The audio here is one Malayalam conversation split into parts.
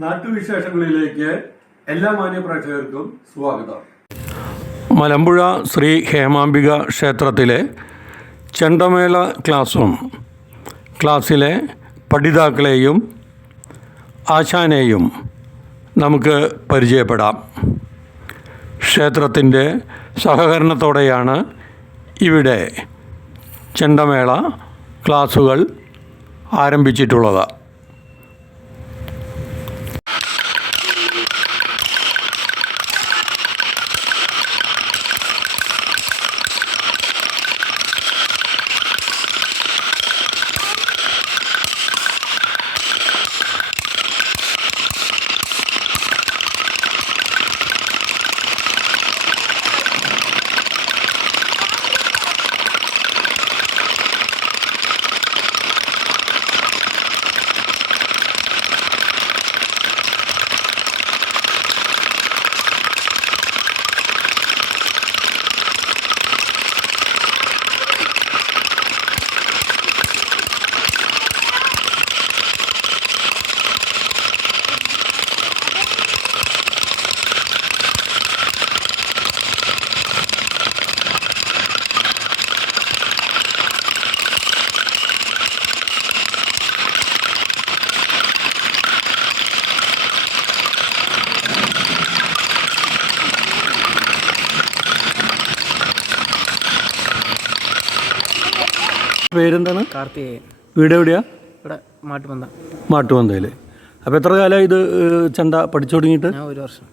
നാട്ടുവിശേഷങ്ങളിലേക്ക് എല്ലാ മാന്യപ്രേക്ഷകർക്കും സ്വാഗതം. മലമ്പുഴ ശ്രീ ഹേമാംബിക ക്ഷേത്രത്തിലെ ചെണ്ടമേള ക്ലാസ്സും ക്ലാസ്സിലെ പഠിതാക്കളെയും ആശാനെയും നമുക്ക് പരിചയപ്പെടാം. ക്ഷേത്രത്തിന്റെ സഹകരണത്തോടെയാണ് ഇവിടെ ചെണ്ടമേള ക്ലാസ്സുകൾ ആരംഭിച്ചിട്ടുള്ളത്. പേരെന്താണ്? കാർത്തികേയൻ. വീട് എവിടെയാ? ഇവിടെ മാട്ടുപന്ത. മാട്ടുപന്തയിൽ അപ്പോൾ എത്ര കാലമായി ഇത് ചണ്ട പഠിച്ചു തുടങ്ങിയിട്ട്? ഞാൻ ഒരു വർഷം.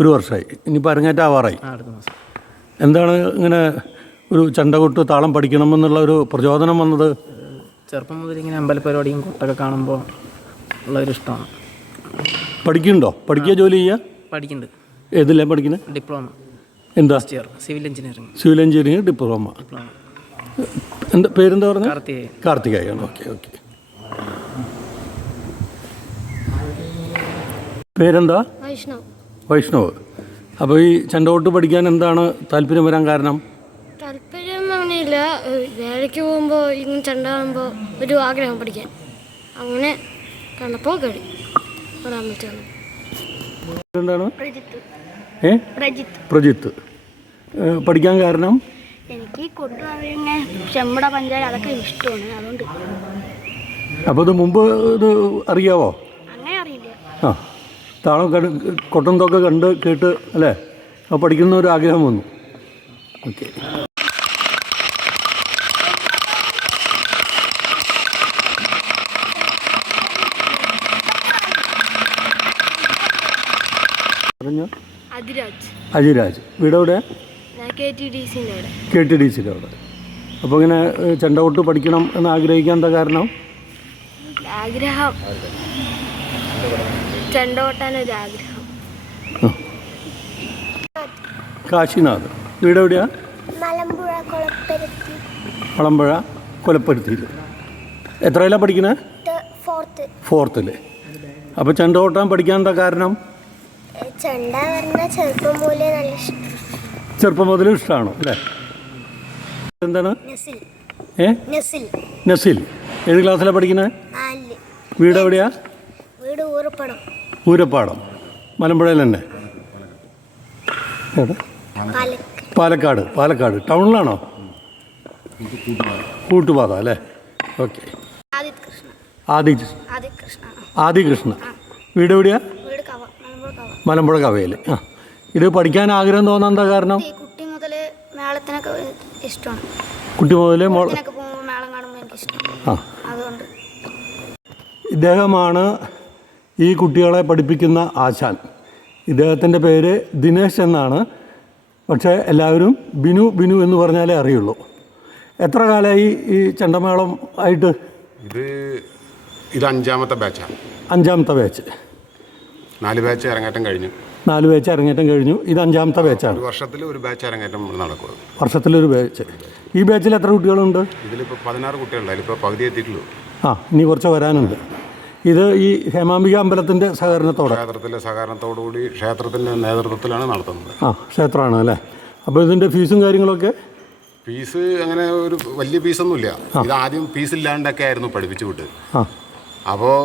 ഒരു വർഷമായി. ഇനിയിപ്പോൾ അരങ്ങേറ്റാവാറായി. ആ അടുത്ത മാസം. എന്താണ് ഇങ്ങനെ ഒരു ചെണ്ട കൊട്ട് താളം പഠിക്കണമെന്നുള്ള ഒരു പ്രചോദനം വന്നത്? ചെറുപ്പം മുതൽ ഇങ്ങനെ അമ്പലപരിപാടിയും കൊട്ടൊക്കെ കാണുമ്പോൾ ഉള്ളൊരു ഇഷ്ടമാണ്. പഠിക്കുന്നുണ്ടോ? പഠിക്കുക ജോലി ചെയ്യുക? പഠിക്കുന്നുണ്ട്. ഏതില്ലേ പഠിക്കുന്നത്? ഡിപ്ലോമ. എന്താ? First year civil engineering civil engineering diploma. Diploma. എന്താ പേരെന്താ പറഞ്ഞത്? കാർത്തികേയൻ കാർത്തികായാണ് ഓക്കെ ഓക്കെ. പേരെന്താ? വൈഷ്ണവ്. വൈഷ്ണവ്. അപ്പോൾ ഈ ചെണ്ടോട്ട് പഠിക്കാൻ എന്താണ് താല്പര്യം വരാൻ കാരണം? താല്പര്യം അങ്ങനെയില്ല. വേലയ്ക്ക് പോകുമ്പോൾ ഇങ്ങനെ ചെണ്ട കാണുമ്പോൾ ഒരു ആഗ്രഹം പഠിക്കാൻ. അങ്ങനെ കണ്ടപ്പോൾ കഴി വരാൻ പറ്റുന്നു എന്താണ് പ്രജിത്ത്. ഏ പഠിക്കാൻ കാരണം? എനിക്ക് കൊണ്ടുപോകുന്ന ചെമ്പട പഞ്ചായത്ത് അതൊക്കെ ഇഷ്ടമാണ് അതുകൊണ്ട്. അപ്പോൾ ഇത് മുമ്പ് ഇത് അറിയാവോ? അങ്ങനെ അറിയില്ല. ആ താളം കണ്ട് കൊട്ടന്തൊക്കെ കണ്ട് കേട്ട് അല്ലേ? അപ്പോൾ പഠിക്കുന്ന ഒരു ആഗ്രഹം വന്നു. ഓക്കെ. അജിരാജ് അജിരാജ്. വീട് എവിടെ ഞാൻ കെ ടി ഡി സിന്റെ അവിടെ അപ്പോൾ ഇങ്ങനെ ചെണ്ടകൊട്ട് പഠിക്കണം എന്ന് ആഗ്രഹിക്കാൻ എന്താ കാരണം? ആഗ്രഹം. ചെണ്ട കൊട്ടാനൊരു ആഗ്രഹം. കാശിനാഥ്. വീട് എവിടെയാ? മലമ്പുഴ കൊലപ്പരുത്തിയിൽ. എത്രയിലാണ് പഠിക്കുന്നത് ഫോർത്ത്. ഫോർത്തിൽ അപ്പോൾ ചെണ്ട ഓട്ടാൻ പഠിക്കാൻ എന്താ കാരണം? ചെണ്ട പറഞ്ഞ ചെറുപ്പം മുതലേ നല്ല ഇഷ്ടം. ചെറുപ്പം മുതലും ഇഷ്ടമാണോ അല്ലേ? എന്താണ്? ഏ? നസിൽ. ഏത് ക്ലാസ്സിലാണ് പഠിക്കുന്നത്? വീട് എവിടെയാ? ഊരപ്പാടം. മലമ്പുഴയിൽ തന്നെ. പാലക്കാട്. പാലക്കാട്. ടൗണിലാണോ? കൂട്ടുപാത അല്ലേ? ഓക്കെ. ആദികൃഷ്ണ ആദി ആദികൃഷ്ണ ആദി കൃഷ്ണ വീട് എവിടെയാ മലമ്പുഴ കവയിൽ ആ. ഇത് പഠിക്കാൻ ആഗ്രഹം തോന്നാൻ എന്താ കാരണം? കുട്ടി മുതൽ മേളത്തിനൊക്കെ ഇഷ്ടമാണ്. കുട്ടി മുതൽ മേളം കാണുമ്പോൾ എനിക്ക് ആ. അതുകൊണ്ട്. ഇദ്ദേഹമാണ് ഈ കുട്ടികളെ പഠിപ്പിക്കുന്ന ആശാൻ. ഇദ്ദേഹത്തിന്റെ പേര് ദിനേശ് എന്നാണ്. പക്ഷേ എല്ലാവരും ബിനു ബിനു എന്ന് പറഞ്ഞാലേ അറിയുള്ളൂ. എത്ര കാലമായി ഈ ചെണ്ടമേളം ആയിട്ട്? ഇത് ഇത് അഞ്ചാമത്തെ ബാച്ചാണ് അഞ്ചാമത്തെ ബാച്ച് നാല് ബാച്ച് ഇറങ്ങാറ്റം കഴിഞ്ഞു. നാല് ബാച്ച് അരങ്ങേറ്റം കഴിഞ്ഞു. ഇത് അഞ്ചാമത്തെ ബാച്ചാണ് വർഷത്തിൽ ഒരു ബാച്ച് അരങ്ങേറ്റം നടക്കുന്നത് വർഷത്തിലൊരു ബാച്ച് ഈ ബാച്ചിൽ എത്ര കുട്ടികളുണ്ട്? ഇതിലിപ്പോൾ പതിനാറ് കുട്ടികളുണ്ട്. അതിലിപ്പോൾ പകുതി എത്തിയിട്ടുള്ളൂ. ആ ഇനി കുറച്ച് വരാനുണ്ട്. ഇത് ഈ ഹേമാംബിക അമ്പലത്തിന്റെ സഹകരണത്തോടെ? ക്ഷേത്രത്തിലെ സഹകരണത്തോടുകൂടി ക്ഷേത്രത്തിന്റെ നേതൃത്വത്തിലാണ് നടത്തുന്നത്. ആ ക്ഷേത്രമാണ് അല്ലേ? അപ്പോൾ ഇതിന്റെ ഫീസും കാര്യങ്ങളൊക്കെ? ഫീസ് അങ്ങനെ ഒരു വലിയ ഫീസൊന്നുമില്ല. ഇത് ആദ്യം ഫീസ് ഇല്ലാണ്ടൊക്കെ ആയിരുന്നു പഠിപ്പിച്ചു വിട്ട് അപ്പോൾ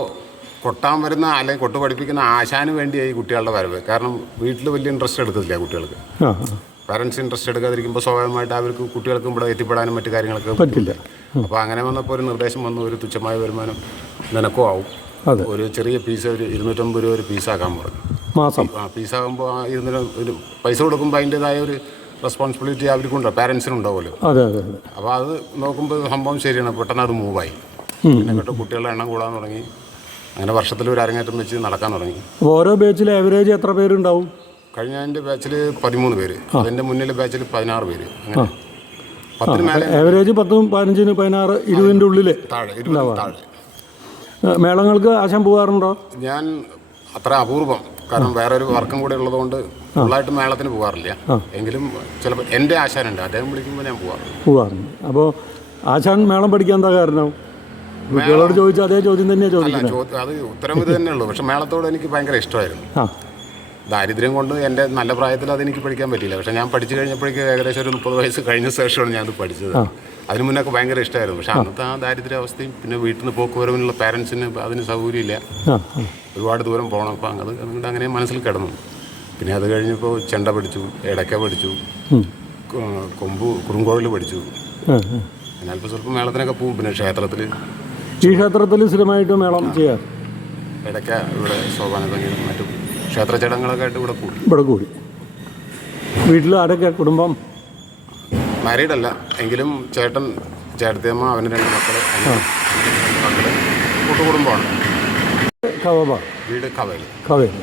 കൊട്ടാൻ വരുന്ന അല്ലെങ്കിൽ കൊട്ട് പഠിപ്പിക്കുന്ന ആശാന് വേണ്ടിയായി കുട്ടികളുടെ വരവ്. കാരണം വീട്ടിൽ വലിയ ഇൻട്രസ്റ്റ് എടുക്കത്തില്ല കുട്ടികൾക്ക്. പാരൻസ് ഇൻട്രസ്റ്റ് എടുക്കാതിരിക്കുമ്പോൾ സ്വാഭാവികമായിട്ട് അവർക്ക് കുട്ടികൾക്കും ഇവിടെ എത്തിപ്പെടാനും മറ്റു കാര്യങ്ങളൊക്കെ പറ്റില്ല. അപ്പോൾ അങ്ങനെ വന്നപ്പോൾ ഒരു നിർദ്ദേശം വന്നു ഒരു തുച്ഛമായ വരുമാനം നിനക്കും ആവും. ഒരു ചെറിയ പീസ് ഒരു ഇരുന്നൂറ്റമ്പത് രൂപ ഒരു പീസ് പീസാക്കാൻ പറഞ്ഞു. മാസം. ആ പീസാകുമ്പോൾ ഇരുന്നൂറ് ഒരു പൈസ കൊടുക്കുമ്പോൾ അതിന്റെതായ ഒരു റെസ്പോൺസിബിലിറ്റി അവർക്കുണ്ടോ പാരൻസിനുണ്ടാവുമല്ലോ അപ്പോൾ അത് നോക്കുമ്പോൾ സംഭവം ശരിയാണ് പെട്ടെന്ന് അത് മൂവായി പിന്നെ കേട്ടോ കുട്ടികളുടെ എണ്ണം കൂടാൻ തുടങ്ങി. അങ്ങനെ വർഷത്തിൽ ഒരു അരങ്ങേറ്റം വെച്ച് നടക്കാൻ തുടങ്ങി. അപ്പോൾ ഓരോ ബാച്ചിൽ ആവറേജ് എത്ര പേരുണ്ടാവും? കഴിഞ്ഞ എന്റെ ബാച്ചിൽ പതിമൂന്ന് പേര്. അതിന്റെ മുന്നിലെ ബാച്ചിൽ പതിനാറ് പേര്. അങ്ങനെ പത്തിന് മേലെ ആവറേജ് പത്തും പതിനഞ്ചിന് പതിനാറ് ഇരുപതിന്റെ ഉള്ളിൽ താഴെ ഇരുപത് താഴെ. മേളങ്ങൾക്ക് ആശം പോകാറുണ്ടോ? ഞാൻ അത്ര അപൂർവം കാരണം വേറെ ഒരു വർക്കും കൂടെ ഉള്ളതുകൊണ്ട് ഫുള്ളായിട്ട് മേളത്തിന് പോകാറില്ല. എങ്കിലും ചിലപ്പോൾ എന്റെ ആശാനുണ്ട് അദ്ദേഹം വിളിക്കുമ്പോൾ ഞാൻ പോകാറുണ്ട് പോകാറുണ്ട് അപ്പോൾ ആശാൻ മേളം പഠിക്കാൻ എന്താ കാരണം? കുട്ടികളോട് ചോദിച്ചു അതേ ചോദ്യം തന്നെയാണ് ചോദിച്ചത് ചോദിക്കുന്നത്. അത് ഉത്തരം ഇത് തന്നെ പക്ഷെ മേളത്തോട് എനിക്ക് ഭയങ്കര ഇഷ്ടമായിരുന്നു. ആ. ദാരിദ്ര്യം കൊണ്ട് എന്റെ നല്ല പ്രായത്തിൽ അതെനിക്ക് പഠിക്കാൻ പറ്റിയില്ല. പക്ഷെ ഞാൻ പഠിച്ചു കഴിഞ്ഞപ്പോഴേക്ക് ഏകദേശം ഒരു മുപ്പത് വയസ്സ് കഴിഞ്ഞ ശേഷമാണ് ഞാനത് പഠിച്ചത്. അതിന് മുന്നൊക്കെ ഭയങ്കര ഇഷ്ടമായിരുന്നു. പക്ഷെ അന്നത്തെ ആ ദാരിദ്ര്യ അവസ്ഥയും പിന്നെ വീട്ടിൽ നിന്ന് പോക്കുവരവിനുള്ള പാരൻസിന് അതിന് സൗകര്യമില്ല. ഒരുപാട് ദൂരം പോകണം. അപ്പം അത് അതുകൊണ്ട് അങ്ങനെ മനസ്സിൽ കിടന്നു. പിന്നെ അത് കഴിഞ്ഞപ്പോൾ ചെണ്ട പഠിച്ചു ഇടയ്ക്ക പഠിച്ചു കൊമ്പു കുറുങ്കോഴിൽ പഠിച്ചു. പിന്നെ അല്പം സ്വല്പം മേളത്തിനൊക്കെ പോകും. പിന്നെ ക്ഷേത്രത്തിൽ ഈ ക്ഷേത്രത്തിൽ സ്ഥിരമായിട്ട് മേളം ചെയ്യാം ഇടയ്ക്ക് ഇവിടെ സോപാന സംഗീതം മറ്റും ക്ഷേത്ര ചടങ്ങുകളൊക്കെ ആയിട്ട് ഇവിടെ കൂടി. ഇവിടെ കൂടി. വീട്ടിൽ ആരൊക്കെ? കുടുംബം? മാരീഡ് അല്ല. എങ്കിലും ചേട്ടൻ ചേട്ടത്തിയമ്മ അവന് രണ്ട് മക്കൾ മക്കൾ കൂട്ടുകുടുംബമാണ്. വീട് കവയിൽ. കവയിൽ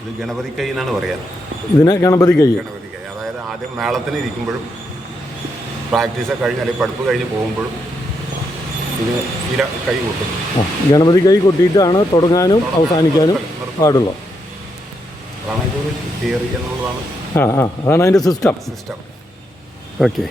ഇത് ഗണപതി കൈ എന്നാണ് പറയാ. ഇതിനെ ഗണപതി കൈ. ഗണപതി കൈ. അതായത് ആദ്യം മേളത്തിന് ഇരിക്കുമ്പോഴും പ്രാക്ടീസ് കഴിഞ്ഞ് അല്ലെങ്കിൽ പഠിപ്പ് കഴിഞ്ഞ് പോകുമ്പോഴും ഇതിന് ഇര കൈ കൊട്ടും. ഗണപതി കൈ കൊട്ടിയിട്ടാണ് തുടങ്ങാനും അവസാനിക്കാനും പാടുള്ളൂ അതാണ് ഇതൊരു തിയറി എന്നുള്ളതാണ്. ആ ആ അതാണ് അതിന്റെ സിസ്റ്റം സിസ്റ്റം ഓക്കെ